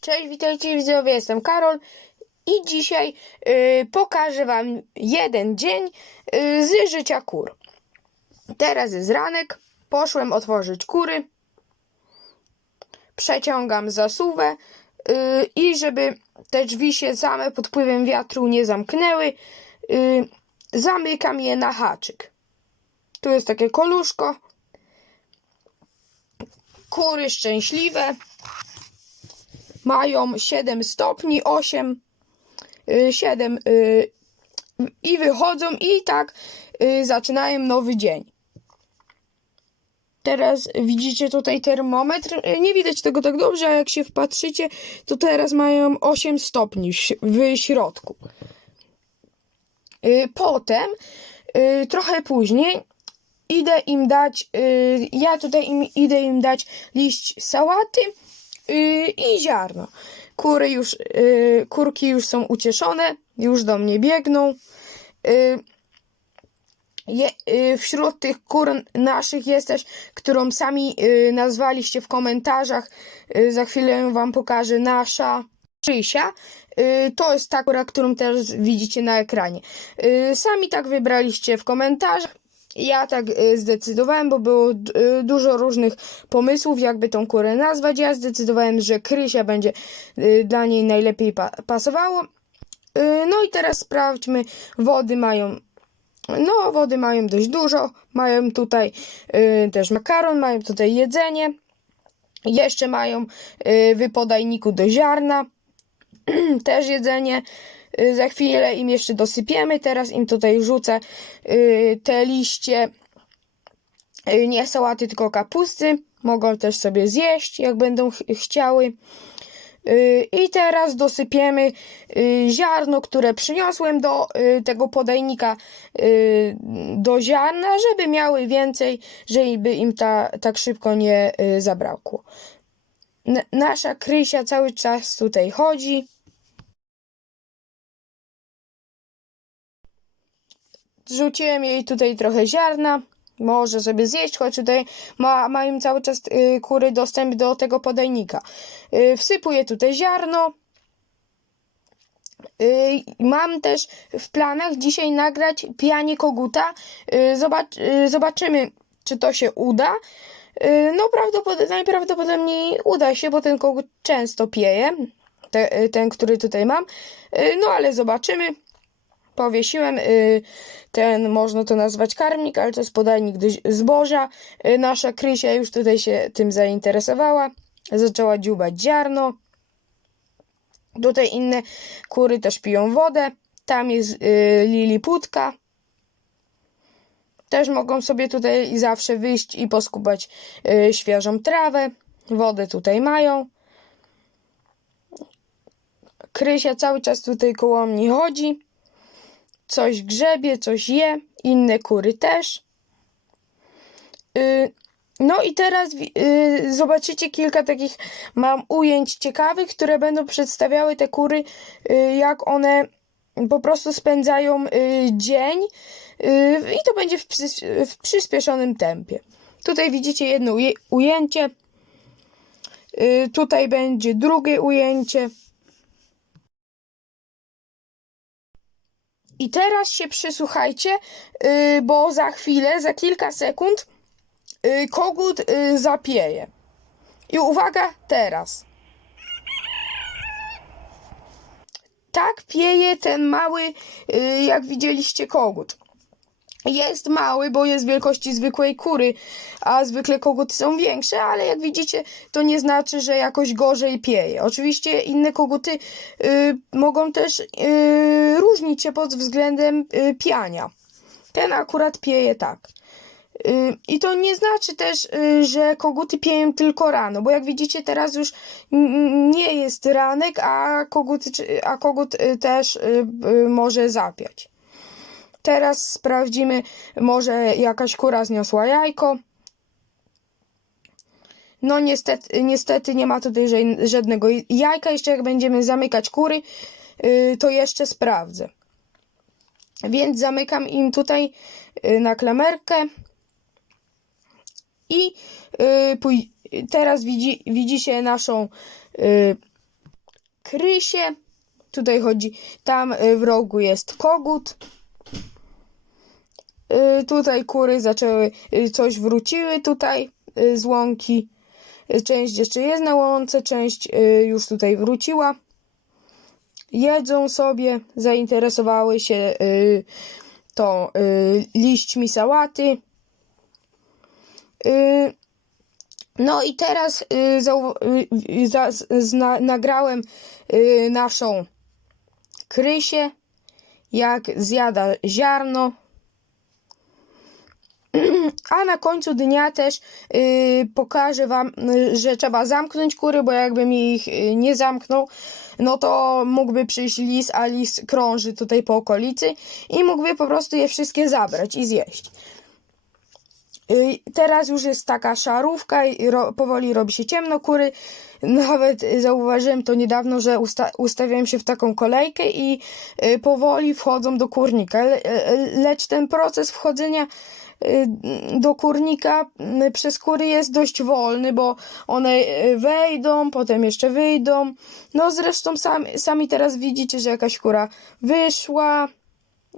Cześć, witajcie widzowie, jestem Karol i dzisiaj y, pokażę Wam jeden dzień y, z życia kur. Teraz jest ranek, poszłem otworzyć kury, przeciągam zasuwę y, i żeby te drzwi się same pod wpływem wiatru nie zamknęły, y, zamykam je na haczyk. Tu jest takie koluszko. Kury szczęśliwe mają 7 stopni, 8, 7 y, i wychodzą i tak y, zaczynają nowy dzień. Teraz widzicie tutaj termometr. Y, Nie widać tego tak dobrze, a jak się wpatrzycie, to teraz mają 8 stopni w środku. Y, Potem, y, trochę później, idę im dać, y, ja tutaj im, idę im dać liść sałaty y, i ziarno. Kury już, y, kurki już są ucieszone, już do mnie biegną. Y, je, y, wśród tych kur naszych jest też, którą sami nazwaliście w komentarzach, za chwilę wam pokażę, nasza Krzysia. To jest ta kura, którą teraz widzicie na ekranie. Sami tak wybraliście w komentarzach. Ja tak y, zdecydowałem, bo było y, dużo różnych pomysłów, jakby tą kurę nazwać. Ja zdecydowałem, że Krysia będzie y, dla niej najlepiej pa pasowało. No i teraz sprawdźmy. Wody mają. No, wody mają dość dużo. Mają tutaj y, też makaron, mają tutaj jedzenie. Jeszcze mają y, do ziarna. też jedzenie. Y, Za chwilę im jeszcze dosypiemy. Teraz im tutaj rzucę y, te liście. y, Nie sałaty, tylko kapusty. Mogą też sobie zjeść, jak będą ch- chciały. I teraz dosypiemy ziarno, które przyniosłem do tego podajnika do ziarna, żeby miały więcej, żeby im ta, tak szybko nie zabrakło. Nasza Krysia cały czas tutaj chodzi. Rzuciłem jej tutaj trochę ziarna. Może sobie zjeść, choć tutaj ma, mają cały czas y, kury dostęp do tego podajnika. Y, wsypuję tutaj ziarno. Y, mam też w planach dzisiaj nagrać pijanie koguta. Y, y, zobaczymy, czy to się uda. No, prawdopod- najprawdopodobniej uda się, bo ten kogut często pieje. Te, ten, który tutaj mam. No, ale zobaczymy. Powiesiłem y, ten, można to nazwać karmnik, ale to jest podajnik zboża. Y, nasza Krysia już tutaj się tym zainteresowała. Zaczęła dziubać ziarno. Tutaj inne kury też piją wodę. Tam jest y, liliputka. Też mogą sobie tutaj zawsze wyjść i poskubać świeżą trawę. Wodę tutaj mają. Krysia cały czas tutaj koło mnie chodzi. Coś grzebie, coś je. Inne kury też. Y, no i teraz y, zobaczycie kilka takich mam ujęć ciekawych, które będą przedstawiały te kury, y, jak one po prostu spędzają dzień i to będzie w, przys- w przyspieszonym tempie. Tutaj widzicie jedno ujęcie. Tutaj będzie drugie ujęcie. I teraz się przysłuchajcie, y, bo za chwilę, za kilka sekund y, kogut y, zapieje. I uwaga, teraz. Tak pieje ten mały, jak widzieliście, kogut. Jest mały, bo jest wielkości zwykłej kury, a zwykle koguty są większe, ale jak widzicie, to nie znaczy, że jakoś gorzej pieje. Oczywiście inne koguty y, mogą też y, różnić się pod względem y, piania. Ten akurat pieje tak. Y, I to nie znaczy też, y, że koguty pieją tylko rano, bo jak widzicie teraz już nie jest ranek, a kogut, a kogut y, też może zapiać. Teraz sprawdzimy, może jakaś kura zniosła jajko. No niestety, niestety nie ma tutaj żadnego jajka. Jeszcze jak będziemy zamykać kury, y, to jeszcze sprawdzę. Więc zamykam im tutaj y, na klamerkę. I y, teraz widzi, widzicie naszą krysie. Tutaj chodzi, tam w rogu jest kogut. Y, Tutaj kury zaczęły, y, coś wróciły tutaj y, z łąki. Część jeszcze jest na łące, część już tutaj wróciła. Jedzą sobie, zainteresowały się y, liśćmi sałaty. No i teraz nagrałem naszą krysię, jak zjada ziarno. A na końcu dnia też y, pokażę Wam, y, że trzeba zamknąć kury, bo jakbym ich y, nie zamknął, no to mógłby przyjść lis, a lis krąży tutaj po okolicy i mógłby po prostu je wszystkie zabrać i zjeść. Y, Teraz już jest taka szarówka i ro, powoli robi się ciemno. Kury, nawet zauważyłem to niedawno, że usta, ustawiałem się w taką kolejkę i powoli wchodzą do kurnika. Le, le- lecz ten proces wchodzenia do kurnika y, przez kury jest dość wolny, bo one y, wejdą, potem jeszcze wyjdą. No zresztą sami, sami teraz widzicie, że jakaś kura wyszła,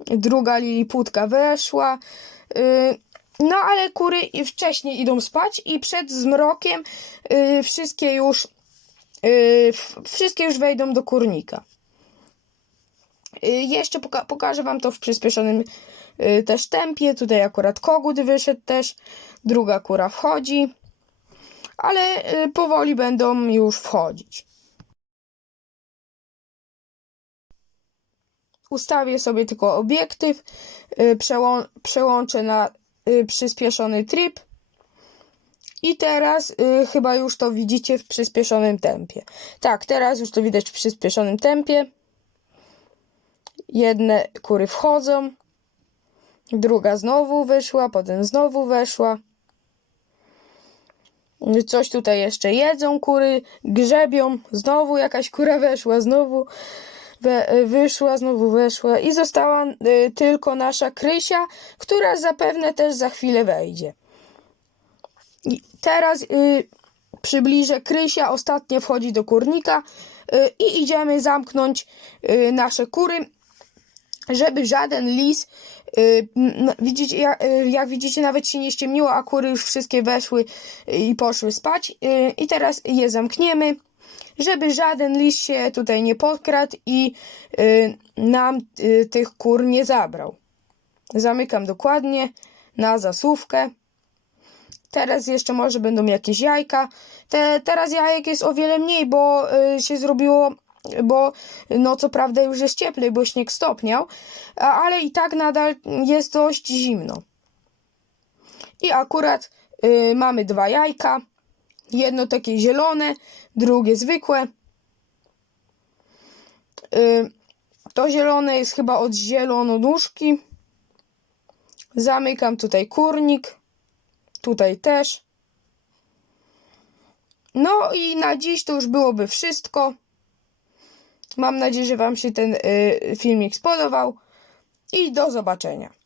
druga liliputka weszła. y, no ale kury wcześniej idą spać i przed zmrokiem y, wszystkie już y, wszystkie już wejdą do kurnika. Y, jeszcze poka- pokażę wam to w przyspieszonym y, też tempie. Tutaj akurat kogut wyszedł też, druga kura wchodzi, ale y, powoli będą już wchodzić. Ustawię sobie tylko obiektyw, przełą- przełączę na przyspieszony tryb. I teraz y, chyba już to widzicie w przyspieszonym tempie. Tak, teraz już to widać w przyspieszonym tempie. Jedne kury wchodzą, druga znowu wyszła, potem znowu weszła. Coś tutaj jeszcze jedzą kury, grzebią, znowu jakaś kura weszła, znowu we, wyszła, znowu weszła i została y, tylko nasza Krysia, która zapewne też za chwilę wejdzie. I teraz y, przybliżę Krysia, ostatnie wchodzi do kurnika y, i idziemy zamknąć y, nasze kury, żeby żaden lis, y, widzicie, jak, y, jak widzicie nawet się nie ściemniło, a kury już wszystkie weszły i poszły spać y, i teraz je zamkniemy żeby żaden lis się tutaj nie podkradł i y, nam y, tych kur nie zabrał. Zamykam dokładnie na zasuwkę. Teraz jeszcze może będą jakieś jajka. Te, teraz jajek jest o wiele mniej, bo y, się zrobiło, bo no co prawda już jest cieplej, bo śnieg stopniał, ale i tak nadal jest dość zimno. I akurat y, mamy dwa jajka. Jedno takie zielone, drugie zwykłe. Y, To zielone jest chyba od zielonodóżki. Zamykam tutaj kurnik. Tutaj też. No i na dziś to już byłoby wszystko. Mam nadzieję, że Wam się ten y, filmik spodobał. I do zobaczenia.